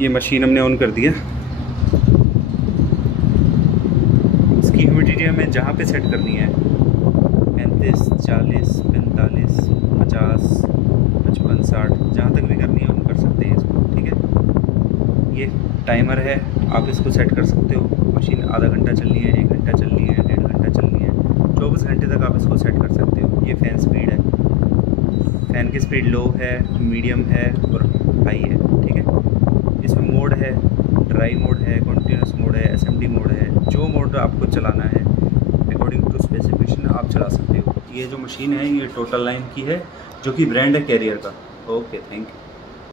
ये मशीन हमने ऑन कर दिया। इसकी ह्यूमिडिटी हमें जहाँ पे सेट करनी है 35, 40, 45, 50, 55, 60 जहाँ तक भी करनी है हम कर सकते हैं इसको। ठीक है, ये टाइमर है, आप इसको सेट कर सकते हो। मशीन आधा घंटा चलनी है, 1 घंटा चलनी है, 1.5 घंटा चलनी है, 24 घंटे तक आप इसको सेट कर सकते हो। ये फ़ैन स्पीड है, फ़ैन की स्पीड लो है, मीडियम है और हाई है। ठीक है, इसमें मोड है, ड्राई मोड है, कॉन्टीन्यूस मोड है, एसएमडी मोड है। जो मोड आपको चलाना है अकॉर्डिंग टू स्पेसिफिकेशन आप चला सकते हो। ये जो मशीन है ये टोटल लाइन की है, जो कि ब्रांड है कैरियर का। Okay, thank you.